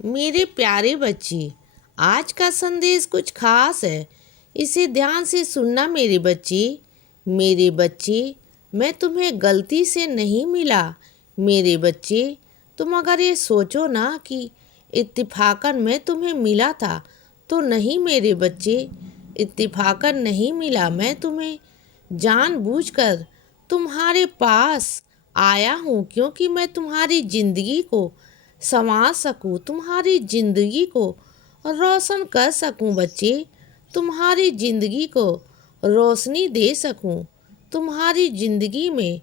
मेरे प्यारे बच्चे, आज का संदेश कुछ खास है। इसे ध्यान से सुनना मेरे बच्चे। मेरे बच्चे, मैं तुम्हें गलती से नहीं मिला। मेरे बच्चे, तुम अगर ये सोचो ना कि इत्तेफाकन मैं तुम्हें मिला था, तो नहीं मेरे बच्चे, इत्तेफाकन नहीं मिला। मैं तुम्हें जानबूझकर तुम्हारे पास आया हूँ, क्योंकि मैं तुम्हारी ज़िंदगी को संवार सकूँ, तुम्हारी ज़िंदगी को रोशन कर सकूँ बच्चे, तुम्हारी ज़िंदगी को रोशनी दे सकूँ, तुम्हारी ज़िंदगी में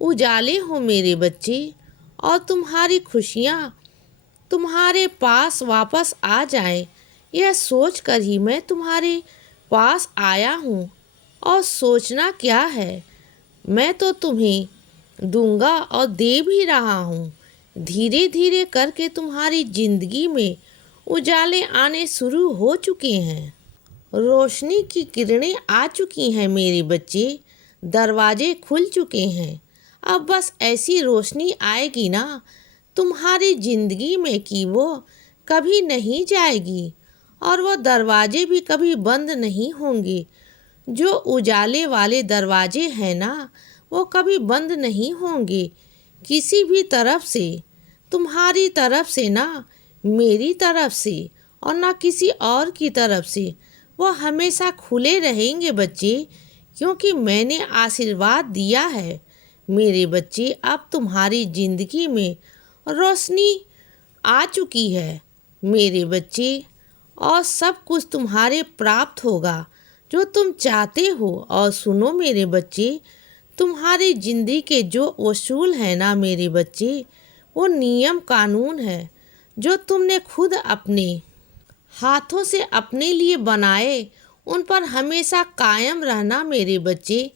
उजाले हो मेरे बच्चे, और तुम्हारी खुशियाँ तुम्हारे पास वापस आ जाएं। यह सोच कर ही मैं तुम्हारे पास आया हूँ। और सोचना क्या है, मैं तो तुम्हें दूंगा और दे भी रहा हूँ। धीरे धीरे करके तुम्हारी ज़िंदगी में उजाले आने शुरू हो चुके हैं। रोशनी की किरणें आ चुकी हैं मेरे बच्चे, दरवाजे खुल चुके हैं। अब बस ऐसी रोशनी आएगी ना तुम्हारी ज़िंदगी में कि वो कभी नहीं जाएगी, और वो दरवाजे भी कभी बंद नहीं होंगे। जो उजाले वाले दरवाजे हैं ना, वो कभी बंद नहीं होंगे किसी भी तरफ से, तुम्हारी तरफ से ना, मेरी तरफ से, और ना किसी और की तरफ से। वो हमेशा खुले रहेंगे बच्चे, क्योंकि मैंने आशीर्वाद दिया है। मेरे बच्चे, अब तुम्हारी ज़िंदगी में रोशनी आ चुकी है मेरे बच्चे, और सब कुछ तुम्हारे प्राप्त होगा जो तुम चाहते हो। और सुनो मेरे बच्चे, तुम्हारी ज़िंदगी के जो उसूल है ना मेरे बच्चे, वो नियम कानून है जो तुमने खुद अपने हाथों से अपने लिए बनाए। उन पर हमेशा कायम रहना मेरे बच्चे।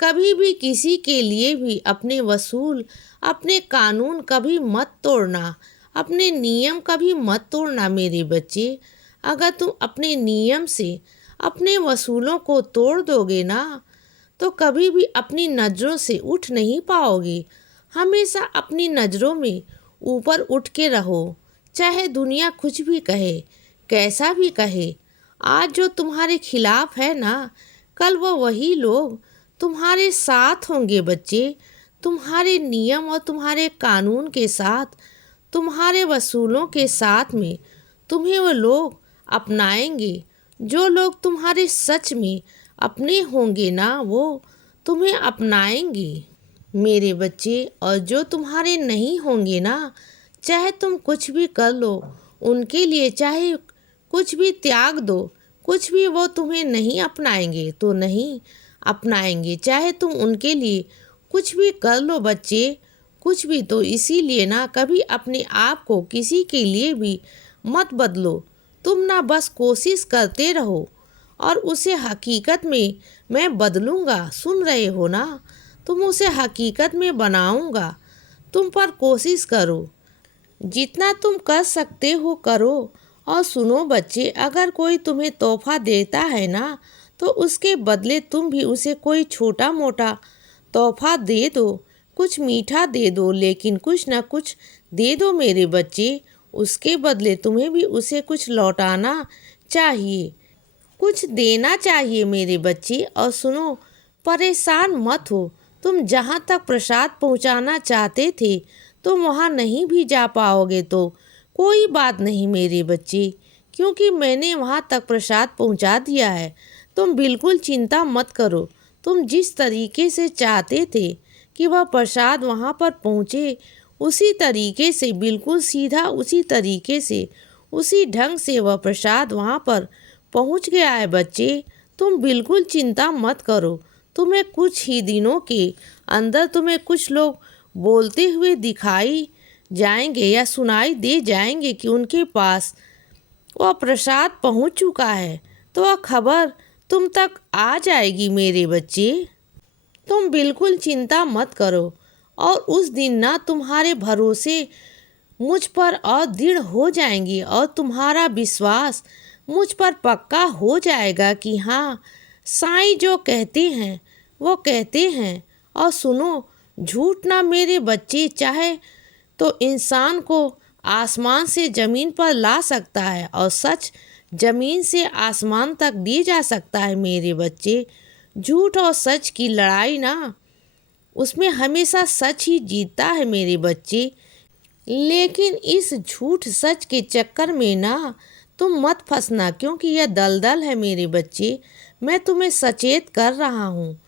कभी भी किसी के लिए भी अपने वसूल, अपने कानून कभी मत तोड़ना, अपने नियम कभी मत तोड़ना मेरे बच्चे। अगर तुम अपने नियम से अपने वसूलों को तोड़ दोगे ना, तो कभी भी अपनी नज़रों से उठ नहीं पाओगे। हमेशा अपनी नज़रों में ऊपर उठ के रहो, चाहे दुनिया कुछ भी कहे, कैसा भी कहे। आज जो तुम्हारे खिलाफ है ना, कल वो वही लोग तुम्हारे साथ होंगे बच्चे। तुम्हारे नियम और तुम्हारे कानून के साथ, तुम्हारे वसूलों के साथ में तुम्हें वो लोग अपनाएंगे। जो लोग तुम्हारे सच में अपने होंगे ना, वो तुम्हें अपनाएंगे मेरे बच्चे। और जो तुम्हारे नहीं होंगे ना, चाहे तुम कुछ भी कर लो उनके लिए, चाहे कुछ भी त्याग दो, कुछ भी, वो तुम्हें नहीं अपनाएंगे तो नहीं अपनाएंगे। चाहे तुम उनके लिए कुछ भी कर लो बच्चे, कुछ भी। तो इसीलिए ना, कभी अपने आप को किसी के लिए भी मत बदलो। तुम ना बस कोशिश करते रहो, और उसे हकीकत में मैं बदलूँगा। सुन रहे हो ना, तुम उसे हकीकत में बनाऊँगा। तुम पर कोशिश करो, जितना तुम कर सकते हो करो। और सुनो बच्चे, अगर कोई तुम्हें तोहफा देता है ना, तो उसके बदले तुम भी उसे कोई छोटा मोटा तोहफा दे दो, कुछ मीठा दे दो, लेकिन कुछ ना कुछ दे दो मेरे बच्चे। उसके बदले तुम्हें भी उसे कुछ लौटाना चाहिए, कुछ देना चाहिए मेरे बच्चे। और सुनो, परेशान मत हो। तुम जहाँ तक प्रसाद पहुँचाना चाहते थे, तुम वहाँ नहीं भी जा पाओगे तो कोई बात नहीं मेरे बच्चे, क्योंकि मैंने वहाँ तक प्रसाद पहुँचा दिया है। तुम बिल्कुल चिंता मत करो। तुम जिस तरीके से चाहते थे कि वह प्रसाद वहाँ पर पहुँचे, उसी तरीके से, बिल्कुल सीधा उसी तरीके से, उसी ढंग से वह प्रसाद वहाँ पर पहुँच गया है बच्चे। तुम बिल्कुल चिंता मत करो। तुम्हें कुछ ही दिनों के अंदर तुम्हें कुछ लोग बोलते हुए दिखाई जाएंगे या सुनाई दे जाएंगे कि उनके पास वह प्रसाद पहुँच चुका है। तो वह खबर तुम तक आ जाएगी मेरे बच्चे। तुम बिल्कुल चिंता मत करो। और उस दिन ना तुम्हारे भरोसे मुझ पर और दृढ़ हो जाएंगी, और तुम्हारा विश्वास मुझ पर पक्का हो जाएगा कि हाँ, साईं जो कहते हैं वो कहते हैं। और सुनो, झूठ ना मेरे बच्चे, चाहे तो इंसान को आसमान से ज़मीन पर ला सकता है और सच ज़मीन से आसमान तक ले जा सकता है मेरे बच्चे। झूठ और सच की लड़ाई ना, उसमें हमेशा सच ही जीतता है मेरे बच्चे। लेकिन इस झूठ सच के चक्कर में ना तुम मत फंसना, क्योंकि यह दलदल है मेरे बच्चे। मैं तुम्हें सचेत कर रहा हूँ।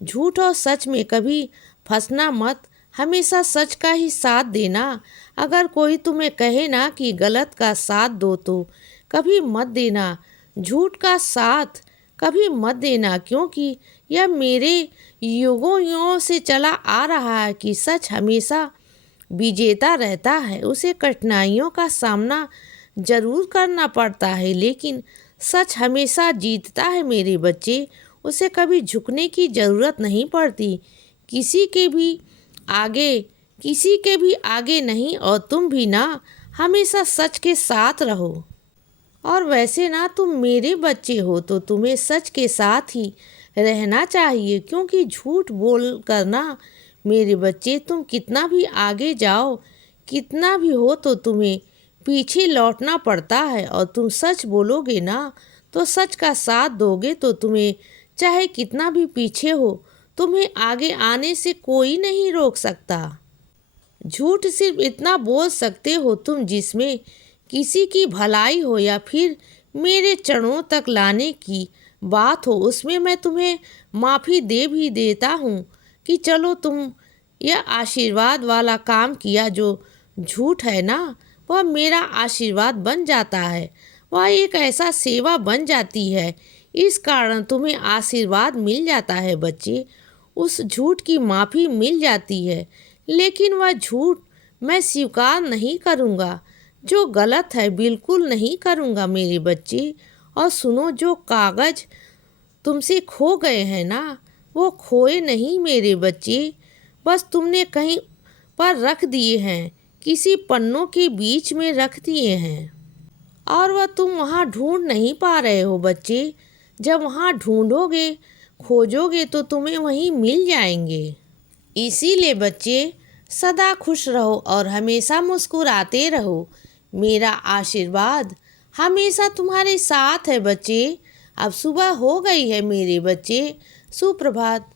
झूठ और सच में कभी फंसना मत, हमेशा सच का ही साथ देना। अगर कोई तुम्हें कहे ना कि गलत का साथ दो तो कभी मत देना, झूठ का साथ कभी मत देना, क्योंकि यह मेरे युगों युगों से चला आ रहा है कि सच हमेशा विजेता रहता है। उसे कठिनाइयों का सामना जरूर करना पड़ता है, लेकिन सच हमेशा जीतता है मेरे बच्चे। उसे कभी झुकने की ज़रूरत नहीं पड़ती, किसी के भी आगे, किसी के भी आगे नहीं। और तुम भी ना हमेशा सच के साथ रहो। और वैसे ना तुम मेरे बच्चे हो तो तुम्हें सच के साथ ही रहना चाहिए, क्योंकि झूठ बोल कर ना मेरे बच्चे तुम कितना भी आगे जाओ, कितना भी हो, तो तुम्हें पीछे लौटना पड़ता है। और तुम सच बोलोगे ना तो सच का साथ दोगे तो तुम्हें चाहे कितना भी पीछे हो, तुम्हें आगे आने से कोई नहीं रोक सकता। झूठ सिर्फ इतना बोल सकते हो तुम जिसमें किसी की भलाई हो या फिर मेरे चरणों तक लाने की बात हो। उसमें मैं तुम्हें माफ़ी दे भी देता हूँ कि चलो तुम यह आशीर्वाद वाला काम किया। जो झूठ है ना वह मेरा आशीर्वाद बन जाता है, वह एक ऐसा सेवा बन जाती है। इस कारण तुम्हें आशीर्वाद मिल जाता है बच्चे, उस झूठ की माफ़ी मिल जाती है। लेकिन वह झूठ मैं स्वीकार नहीं करूँगा, जो गलत है बिल्कुल नहीं करूँगा मेरे बच्चे। और सुनो, जो कागज़ तुमसे खो गए हैं ना वो खोए नहीं मेरे बच्चे, बस तुमने कहीं पर रख दिए हैं, किसी पन्नों के बीच में रख दिए हैं और वह तुम वहाँ ढूंढ नहीं पा रहे हो बच्चे। जब वहाँ ढूंढोगे, खोजोगे तो तुम्हें वहीं मिल जाएंगे। इसीलिए बच्चे सदा खुश रहो और हमेशा मुस्कुराते रहो। मेरा आशीर्वाद हमेशा तुम्हारे साथ है बच्चे। अब सुबह हो गई है मेरे बच्चे, सुप्रभात।